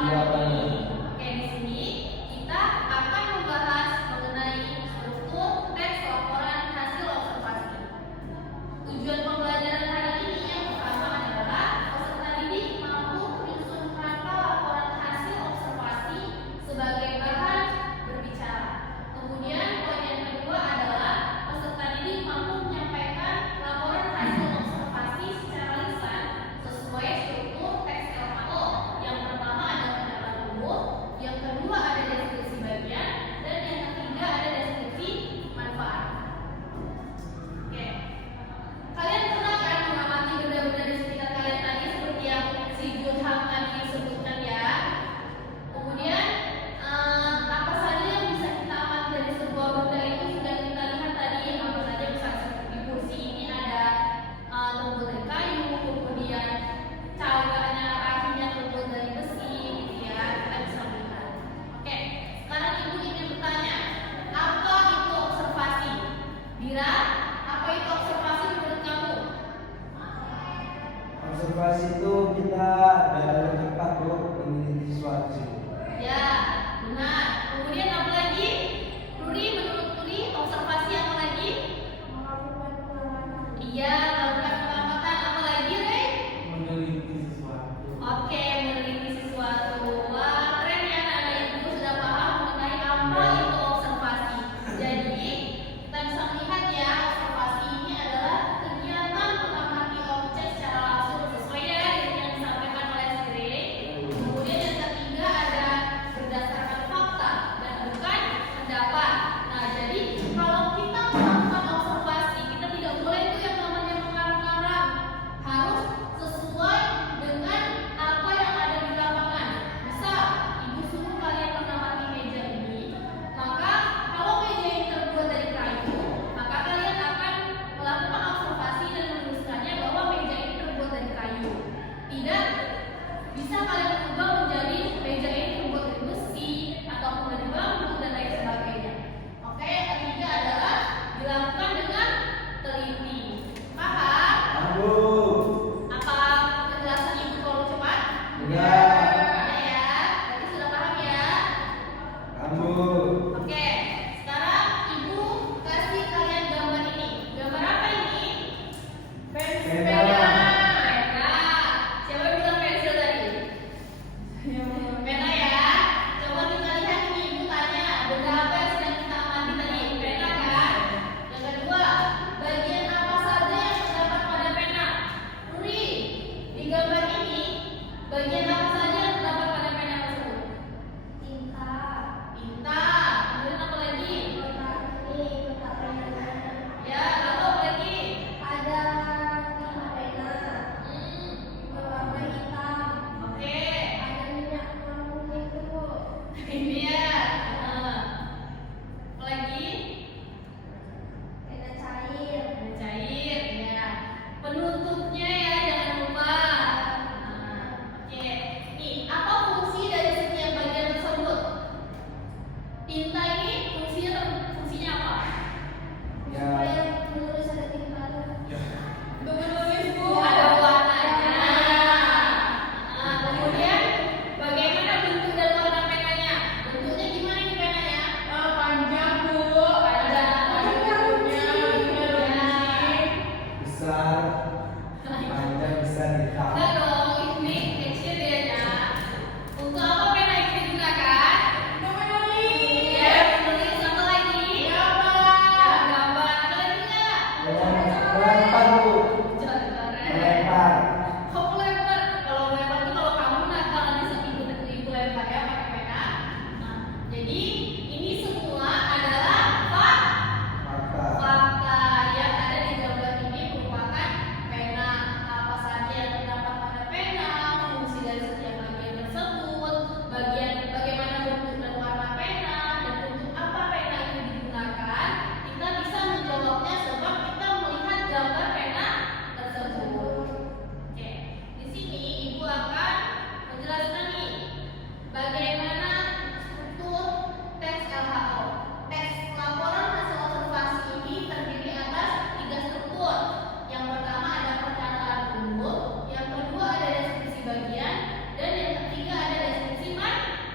Iya, benar. Oke, di sini kita akan membahas mengenai struktur teks laporan hasil observasi. Tujuan pembelajaran hari ini yang pertama adalah peserta didik mampu menyusun kata laporan hasil observasi sebagai bahan berbicara. Kemudian poin yang kedua adalah peserta didik mampu menyampaikan laporan hasil observasi secara lisan sesuai struktur teks LKO. Yang pertama ada pendahuluan,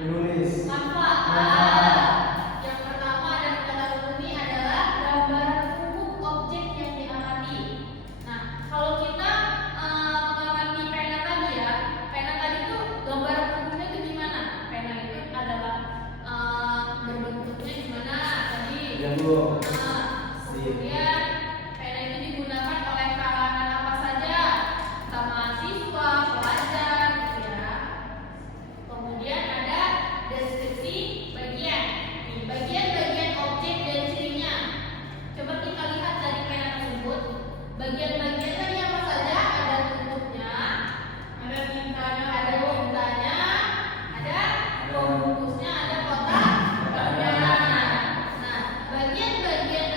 Menulis. Manfaat. Yang pertama dan kata umum adalah gambaran umum objek yang diamati. Nah, kalau kita mengamati pena tadi ya, pena tadi itu gambaran umumnya itu gimana? Pena itu adalah berbentuknya gimana tadi? Ya Bu. Kemudian pena itu digunakan oleh kalangan apa saja? Mahasiswa, pelajar, gitu ya. Kemudian ada deskripsi bagian. Nih, bagian-bagian objek dan cirinya. Coba kita lihat dari pena tersebut. Bagian-bagian tadi apa saja? Ada tutupnya, ada tintanya, ada pembungkusnya, ada kotaknya. Nah, bagian-bagian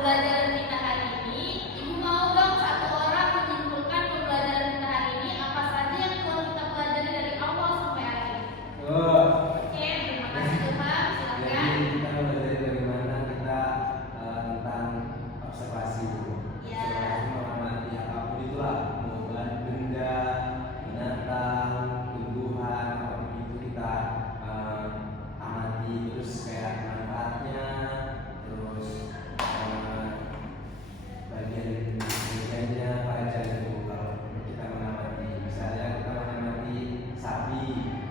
pembelajaran kita hari ini, Ibu mau dong satu orang menyimpulkan pembelajaran kita hari ini apa saja yang telah kita pelajari dari awal sampai akhir. Oke, terima kasih Ilham. Silakan. Jadi kita belajar dari mana kita tentang observasi dulu. Ya. Observasi mengamati apapun itulah, mau benda, binatang, tumbuhan, apapun itu kita amati, terus kayak manfaatnya, terus bagiannya apa aja gitu. Kalau kita mengamati, misalnya kita mengamati sapi,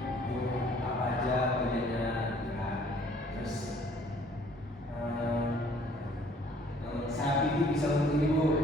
itu apa aja bagiannya, ya. Terus sapi itu bisa untuk ini Bu,